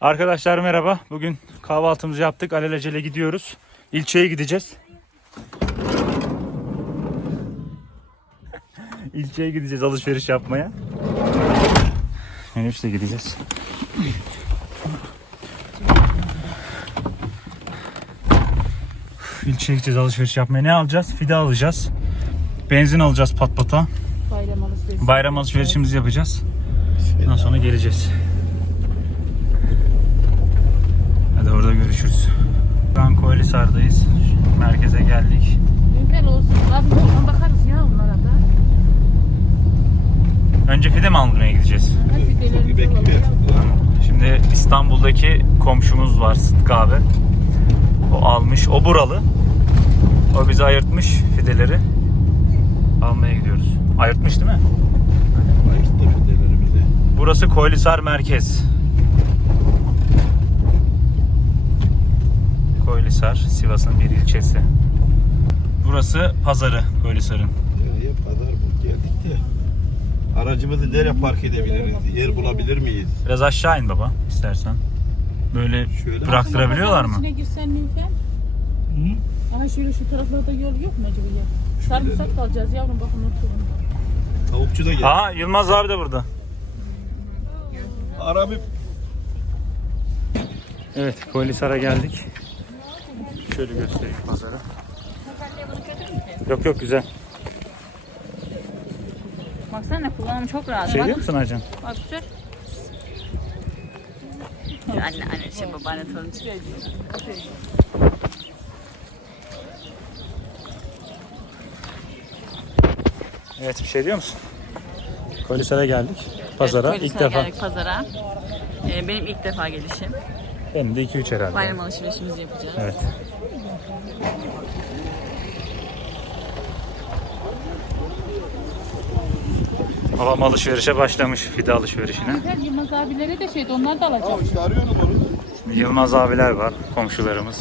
Arkadaşlar merhaba. Bugün kahvaltımızı yaptık. Alelacele gidiyoruz. İlçeye gideceğiz. İlçeye gideceğiz alışveriş yapmaya. Minibüsle gideceğiz. İlçeye gideceğiz alışveriş yapmaya. Ne alacağız? Fide alacağız. Benzin alacağız pat pata. Bayram alışverişi. Bayram alışverişimizi yapacağız. Ondan sonra geleceğiz. Hadi orada görüşürüz. Şu an Koylisar'dayız. Merkeze geldik. Güzel olsun. Abi bakarız ya onlara da. Önce fide mi almaya gideceğiz? Fidelerimizi alalım. Şimdi İstanbul'daki komşumuz var Sıtkı abi. O almış. O buralı. O bizi ayırtmış fideleri. Almaya gidiyoruz. Ayırtmış değil mi? Ayırt fidelerimizi. Burası Koylisar merkez. Koylisar, Sivas'ın bir ilçesi. Burası pazarı Koylisar'ın. Nereye kadar bu geldik de. Aracımızı nereye park edebiliriz? Yer bulabilir miyiz? Biraz aşağı in baba istersen. Böyle Şöyle. bıraktırabiliyorlar mı? İçine girsen Nilüfer. Aha şöyle şu taraflarda yol yok mu acaba ya? Sarımsak da alacağız yavrum bakın oturun. Tavukçu da geldi. Aa Yılmaz abi de burada. Ara bir Evet Koylisar'a geldik. Şöyle göstereyim pazarı. Yok yok güzel. Baksana kullanımı çok rahat. Şey bak, diyor musun Acan? bak sür. Anne anne şey babaanne tanıcı. Evet bir şey diyor musun? Koylisar'a geldik. Pazara Evet, ilk Koylisar'a defa. geldik pazara. Ee, benim ilk defa gelişim. Benim de 2-3 herhalde. Bayram alışverişimizi yapacağız. Evet. Babam alışverişe başlamış fide alışverişine. Nilüfer Yılmaz abilere de şeydi onlar da alacak. işte arıyordum onu. Yılmaz abiler var, komşularımız.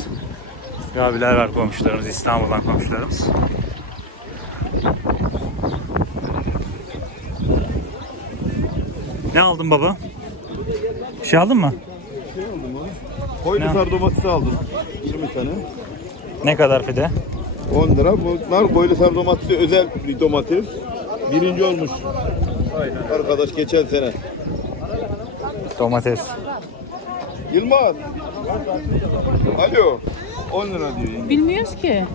Abiler var komşularımız, İstanbul'dan komşularımız. Ne aldın baba? Bir şey aldın mı? Onu. Koylisar domatesi aldım. 20 tane. Ne kadar fide? 10 lira. Bunlar Koylisar domatesi özel bir domates. Birinci olmuş. Arkadaş geçen sene. Domates. Yılmaz. Alo. 10 lira diyor. Bilmiyoruz ki.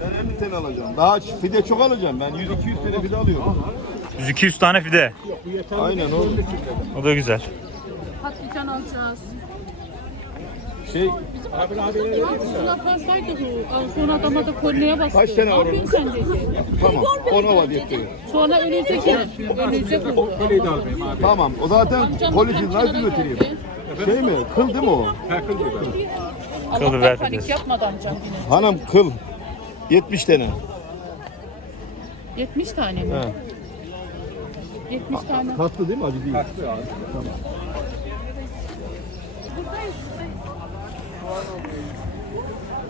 Ben 50 tane alacağım. Daha fide çok alacağım. Ben 100-200 tane fide alıyorum. 100-200 tane fide. Aynen o. O da güzel. Patlıcan alacağız. Şey Şuna fazlaydı bu. Al, Sonra adama da korneye bastı. Kaç tane Ne var yapıyorsun sen tamam. Ona vaziyette. Sonra önümüzdeki. Önümüzdeki bu. Tamam. O zaten birkaç nasıl götüreyim? Şey mi? Kıl değil mi o? Kıl biber Allah'tan panik yapmadı amcam yine. Hanım kıl. 70 tane. 70 tane mi? He. 70 tane. Tatlı değil mi? Acı değil.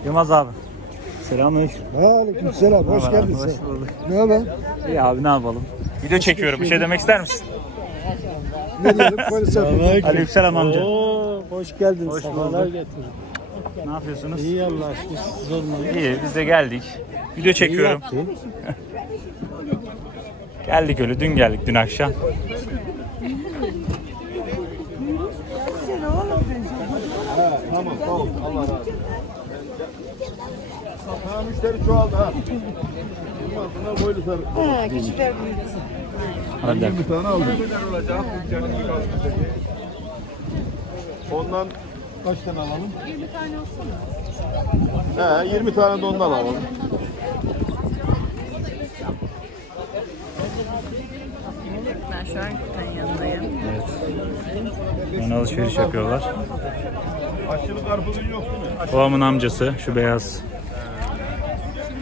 Yılmaz abi. Selamünaleyküm. Aleykümselam, hoş geldin Hoş sen. bulduk. Ne haber? İyi abi ne yapalım? Video çekiyorum. Bir şey demek ister misin? Ne diyelim? Polis yapalım. Aleykümselam amca. Oo, hoş geldin. Hoş Sefalar bulduk. getirdin. Ne yapıyorsunuz? İyi Allah aşkına, siz olmayın. İyi biz de geldik. Video çekiyorum. İyi yaptın. Geldik öyle dün geldik dün akşam. He, tamam. Allah razı olsun. Ha, müşteri çoğaldı ha. Yılmaz bunlar boylu sarı. Hadi bir dakika. 20 tane aldım. Ondan kaç tane alalım? 20 tane olsun. He, 20 tane de ondan alalım. Ben şu an yanındayım. Ön alışveriş yapıyorlar. Aşırı karpuzun yok değil mi? Babamın amcası şu beyaz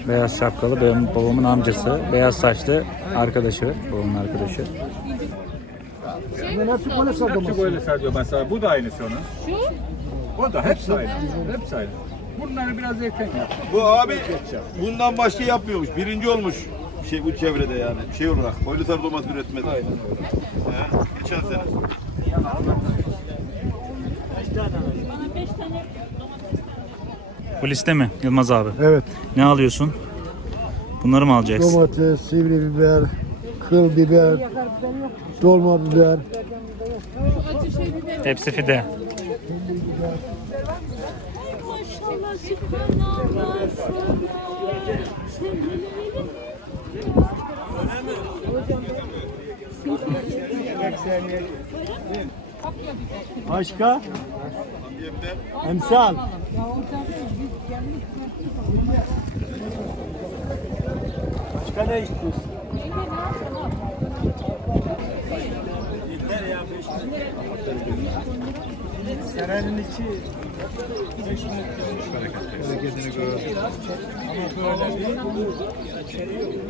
beyaz şapkalı benim babamın amcası beyaz saçlı arkadaşı babamın arkadaşı. Ben hepsi böyle sarıyor mesela. Bu da aynısı onun. Şu O da hepsi aynı. Hepsi aynı. Bunları biraz erken yap. Bu abi bundan başka yapmıyormuş. Birinci olmuş. Şey bu çevrede yani. Şey olarak. Boylu sarı domates üretmede. Aynen öyle. Geçen sene. Bu liste mi Yılmaz abi? Evet. Ne alıyorsun? Bunları mı alacaksın? Domates, sivri biber, kıl biber, dolma biber, Tepsi fide. Thank. Başka? Emsal. Başka ne istiyorsun? Serenin içi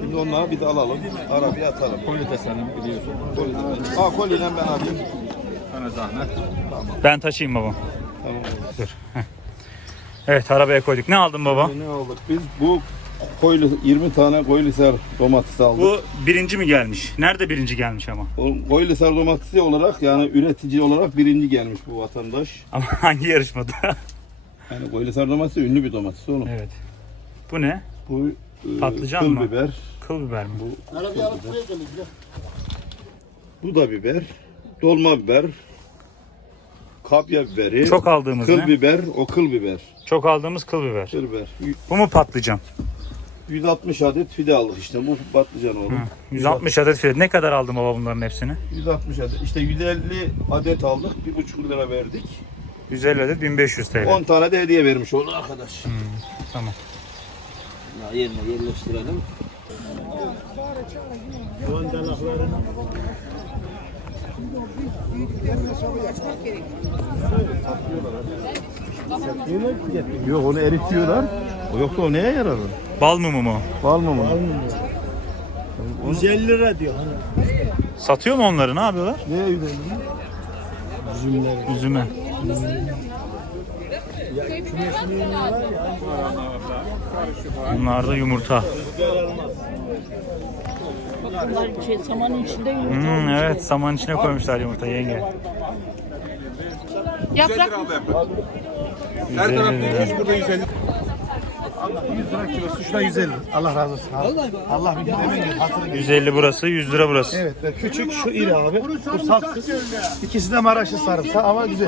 Şimdi onları bir de alalım. Arabaya atalım. Koli tasarım biliyorsun. Koli. Ha koliyle ben alayım. Sana zahmet. Ben taşıyayım babam. Tamam. Dur. heh. Evet arabaya koyduk. Ne aldın baba? Ne aldık biz? Bu koylu 20 tane koylisar domates aldık. Bu birinci mi gelmiş? Nerede birinci gelmiş ama? O koylisar domatesi olarak yani üretici olarak birinci gelmiş bu vatandaş. Ama hangi yarışmada? Yani koylisar domatesi ünlü bir domates oğlum. evet. Bu ne? Bu e, Patlıcan kıl mı? biber. Kıl biber mi? Bu da biber. Dolma biber. Kapya biberi. Çok aldığımız Kıl ne? biber. O kıl biber. Çok aldığımız kıl biber. Kıl biber. Y- Bu mu patlıcan? 160 adet fide aldık işte. Bu patlıcan oğlum. 160 adet fide. Ne kadar aldın baba bunların hepsini? 160 adet. İşte 150 adet aldık. 1,5 lira verdik. 150 adet 1500 TL. 10 tane de hediye vermiş oldu arkadaş. Tamam. Yerine yerleştirelim. Yok onu eritiyorlar. O yoksa o neye yarar o? Bal mumu mu? Bal mı mı? 150 lira diyor. Satıyor mu onları? Ne yapıyorlar? Neye yüzelim? Üzüme. Bunlar da yumurta. Bunlar şey, samanın içinde yumurta. Hmm, evet saman içine koymuşlar yumurta yenge. Yaprak Her tarafta 200 burada 150. 100 lira kilosu şuna 150. Allah razı olsun abi. Allah bir demin gibi hatırı 150 burası, 100 lira burası. Evet, ve küçük şu iri abi. Bu saksız. İkisi de Maraşlı sarımsak ama güzel.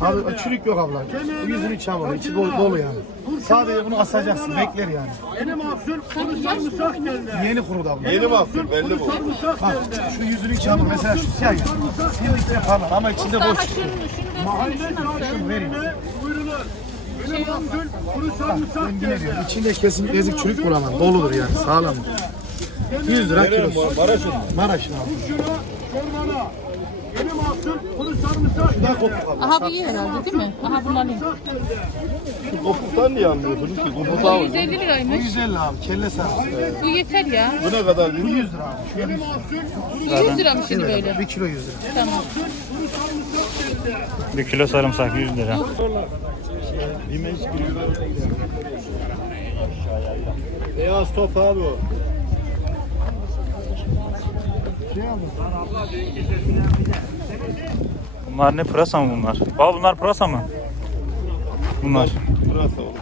Abi çürük yok abla. Bu yüzünü çamur, içi dolu, dolu yani. Sadece bunu asacaksın, bekler yani. Yeni kurudu abla. Yeni mahsul belli bu. Bak şu yüzünün çamur mesela şu siyah ya. Siyah içine parlar ama içinde boş daha çıkıyor. şunun ben yine diyorum içinde kesin ezik çürük bulamam. Doludur yani sağlam. 100 lira kilosu. Maraş'ın. Maraş'ın abi. Şu da kopuk abla. Aha bu iyi herhalde değil mi? Aha bunların iyi. Şu kopuktan niye anlıyorsunuz ki? Kopuk daha ucuz. 150 Bu liraymış. 150 abi. Kelle sarısı. Bu yeter ya. Bu ne kadar Bu değil mi? 100 lira abi. Şu 100 lira. 100 lira mı şimdi böyle? 1 kilo 100 lira. Tamam. 1 kilo sarımsak 100 lira. Beyaz top abi o. Bunlar ne pırasa mı bunlar? Baba bunlar pırasa mı? Bunlar. Burası oğlum.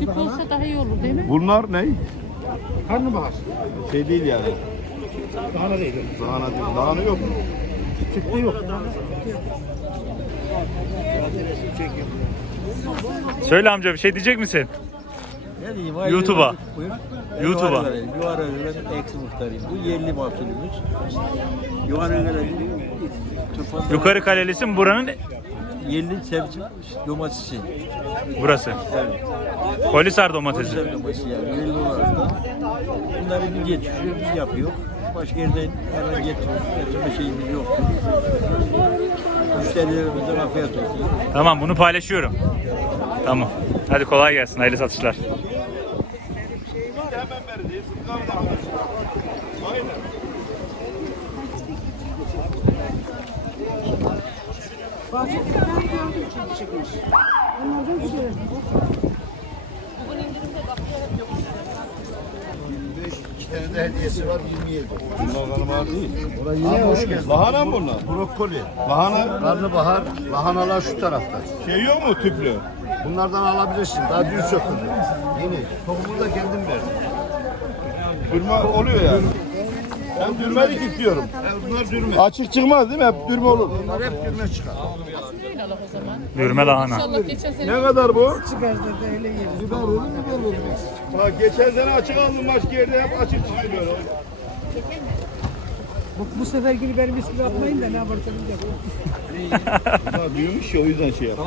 Tüp olsa daha iyi olur değil mi? Bunlar ne? Karnabahar. Şey değil yani. Daha değil. Lahana değil. Lahana yok mu? Çıktı yok. Söyle amca bir şey diyecek misin? Ne diyeyim? YouTube'a. Buyur. YouTube'a. Yuvarı verelim. Yuvarı. Eksi muhtarıyım. Bu yerli mahsulümüz. Yuvarı. Turfan'da Yukarı kalelisin buranın Yerli sebze domatesi. burası. Evet. Polisar domatesi. Polisler domatesi yani. Yerli olarak da. Bunları biz getiriyor, biz yapıyor. Başka yerden hemen getiriyor. Getirme şeyimiz yok. Müşterilerimizden afiyet olsun. Tamam bunu paylaşıyorum. Tamam. Hadi kolay gelsin. Hayırlı satışlar. Tane de hediyesi var 27. Bunlar karnabahar değil. Abi hoş geldin. Lahana mı bunlar? Brokoli. Lahana Karnabahar, lahanalar şu tarafta. şey yok mu tüplü? Bunlardan alabilirsin. Daha dün söküldü. Yeni. Tohumunu da kendim verdim. Dürme oluyor yani. Ben dürmelik istiyorum. Bunlar dürme. Açık çıkmaz değil mi? Hep dürme olur. Bunlar hep dürme çıkar. Öyle Allah o zaman. Dürme lahana. İnşallah geçen sene Ne kadar bu? Biber olur mu biber olur. Ha, geçen sene açık aldım başka yerde hep açık çıktı böyle. Bu, bu sefer gibi benim ismimi yapmayın da ne yaparsanız yapın. Büyümüş ya o yüzden şey yaptım.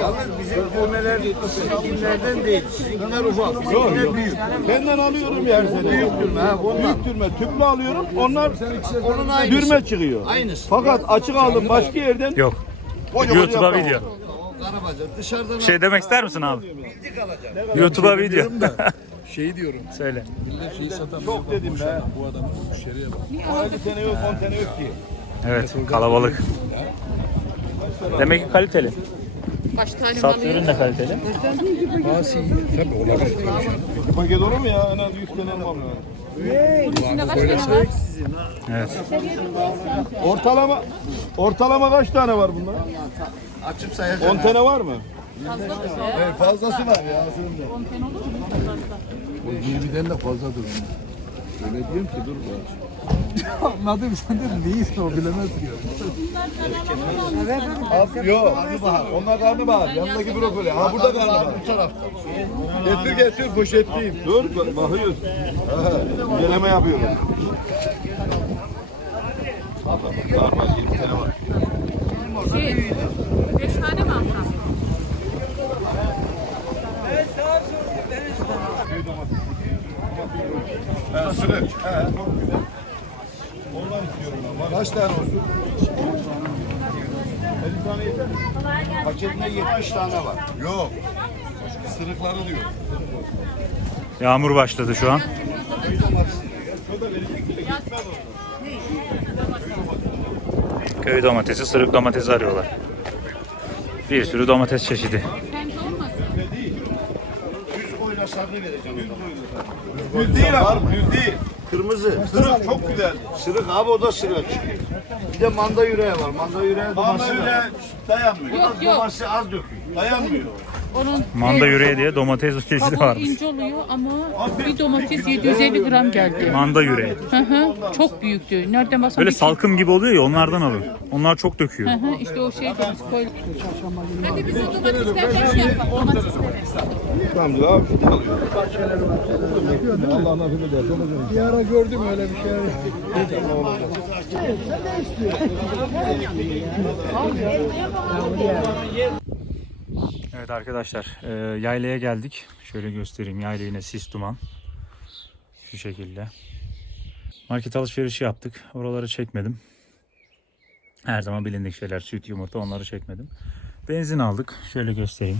Yalnız bizim dürmeler sizinkilerden değil. Sizinkiler ufak. Yok yok. büyük. Benden alıyorum ya her sene. Büyük dürme ha bunlar. Büyük dürme. Tüplü alıyorum. Onlar Onun aynısı. dürme çıkıyor. Aynısı. Fakat açık aldım başka yerden. Yok. YouTube'a video. O dışarıdan şey demek ister misin abi? YouTube'a video. Şey diyorum. Söyle. Şeyi Çok dedim be. bu adamın müşteriye bak. 17 sene yok 10 sene yok ki. Evet kalabalık. Demek ki kaliteli. kaç tane Sattığı ürün de kaliteli. Asi tabii olabilir. Paket olur mu ya? En az 100 tane almam lazım. içinde kaç tane var? Evet. Ortalama ortalama kaç tane var bunda? açıp sayacağım. 10 tane var mı? Evet, fazlası var ya aslında. 10 tane olur mu? Fazla. O 20'den de fazladır. Öyle diyorum ki dur bak. Anladım sen de neyse o bilemez diyor. Yok. Karnabahar. Onlar karnabahar. Yanındaki brokoli. Ha burada karnabahar. Bu tarafta. Getir getir poşetliyim. Dur bak- bakıyoruz. Deneme yapıyoruz. Var var 20 tane var. Şey, 5 tane mi alsam? Ha, sırık. He, çok güzel. Ondan istiyorum ben. Kaç tane olsun? 50 tane yeter mi? Paketinde 70 tane var. Yok. Sırıkları diyor. Yağmur başladı şu an. Köy domatesi, sırık domatesi arıyorlar. Bir sürü domates çeşidi. Düz boyla sarı vereceğim. Düz değil ama. Düz değil. Kırmızı. Sırık çok güzel. Sırık abi o da sırık. Bir de manda yüreği var. Manda yüreği Ama domatesi öyle var. dayanmıyor. Yok yok. Domatesi az döküyor. Dayanmıyor. Onun Manda yüreği diye domates çeşidi kabuğu varmış. ince oluyor ama bir domates 750 gram geldi. Manda yüreği. Hı hı. Çok büyüktü. Nereden baksan Böyle salkım gibi oluyor ya onlardan alın. Onlar çok döküyor. Hı hı. İşte o şey biz koy. Hadi bize domateslerden şey yapalım. Domatesleri. Tamamdır abi. Şunu alıyor. Allah nasip eder. Bir ara gördüm öyle bir şey. Evet arkadaşlar e, yaylaya geldik. Şöyle göstereyim yayla yine sis duman. Şu şekilde. Market alışverişi yaptık. Oraları çekmedim. Her zaman bilindik şeyler süt yumurta onları çekmedim. Benzin aldık. Şöyle göstereyim.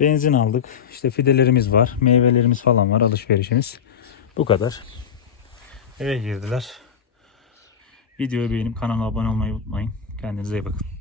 Benzin aldık. İşte fidelerimiz var. Meyvelerimiz falan var alışverişimiz. Bu kadar. Eve girdiler. Videoyu beğenip kanala abone olmayı unutmayın. Kendinize iyi bakın.